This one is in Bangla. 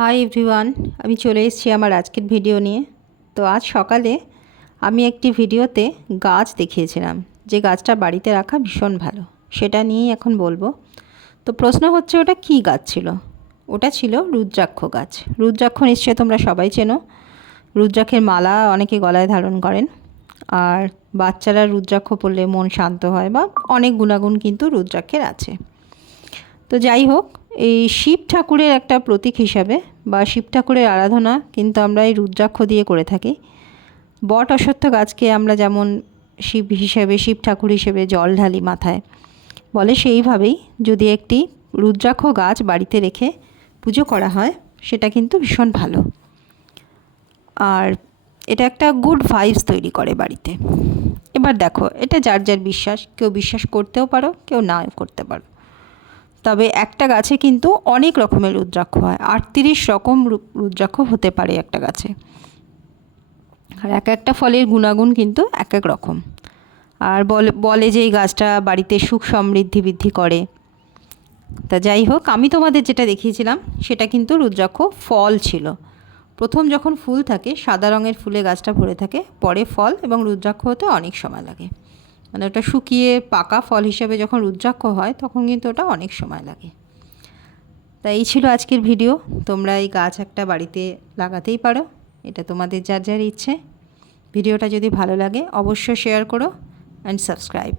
হাই এভরিওয়ান, আমি চলে এসেছি আমার আজকের ভিডিও নিয়ে। তো আজ সকালে আমি একটি ভিডিওতে গাছ দেখিয়েছিলাম যে গাছটা বাড়িতে রাখা ভীষণ ভালো, সেটা নিয়েই এখন বলবো। তো প্রশ্ন হচ্ছে ওটা কী গাছ ছিল? ওটা ছিল রুদ্রাক্ষ গাছ। রুদ্রাক্ষ নিশ্চয়ই তোমরা সবাই চেনো। রুদ্রাক্ষের মালা অনেকে গলায় ধারণ করেন, আর বাচ্চারা রুদ্রাক্ষ পরলে মন শান্ত হয়, বা অনেক গুণাগুণ কিন্তু রুদ্রাক্ষের আছে। তো যাই হোক, এই শিব ঠাকুরের একটা প্রতীক হিসাবে বা শিব ঠাকুরের আরাধনা কিন্তু আমরা এই রুদ্রাক্ষ দিয়ে করে থাকি। বট অশ্বত্থ গাছকে আমরা যেমন শিব হিসেবে, শিব ঠাকুর হিসেবে জল ঢালি মাথায়, বলে সেইভাবেই যদি একটি রুদ্রাক্ষ গাছ বাড়িতে রেখে পুজো করা হয় সেটা কিন্তু ভীষণ ভালো। আর এটা একটা গুড ভাইবস তৈরি করে বাড়িতে। এবার দেখো, এটা যার যার বিশ্বাস, কেউ বিশ্বাস করতেও পারো, কেউ নাও করতে পারো। তবে একটা গাছে কিন্তু অনেক রকমের রুদ্রাক্ষ হয়, 38 রকম রুদ্রাক্ষ হতে পারে একটা গাছে। আর এক একটা ফলের গুণাগুণ কিন্তু এক এক রকম। আর বলে যে এই গাছটা বাড়িতে সুখ সমৃদ্ধি বৃদ্ধি করে। তা যাই হোক, আমি তোমাদের যেটা দেখিয়েছিলাম সেটা কিন্তু রুদ্রাক্ষ ফল ছিল। প্রথম যখন ফুল থাকে, সাদা রঙের ফুলে গাছটা ভরে থাকে, পরে ফল এবং রুদ্রাক্ষ হতে অনেক সময় লাগে। মানে ওটা শুকিয়ে পাকা ফল হিসেবে যখন রুদ্রাক্ষ হয় তখন কিন্তু ওটা অনেক সময় লাগে। তাই এই ছিল আজকের ভিডিও। তোমরা এই গাছ একটা বাড়িতে লাগাতেই পারো, এটা তোমাদের যার যার ইচ্ছে। ভিডিওটা যদি ভালো লাগে অবশ্যই শেয়ার করো অ্যান্ড সাবস্ক্রাইব।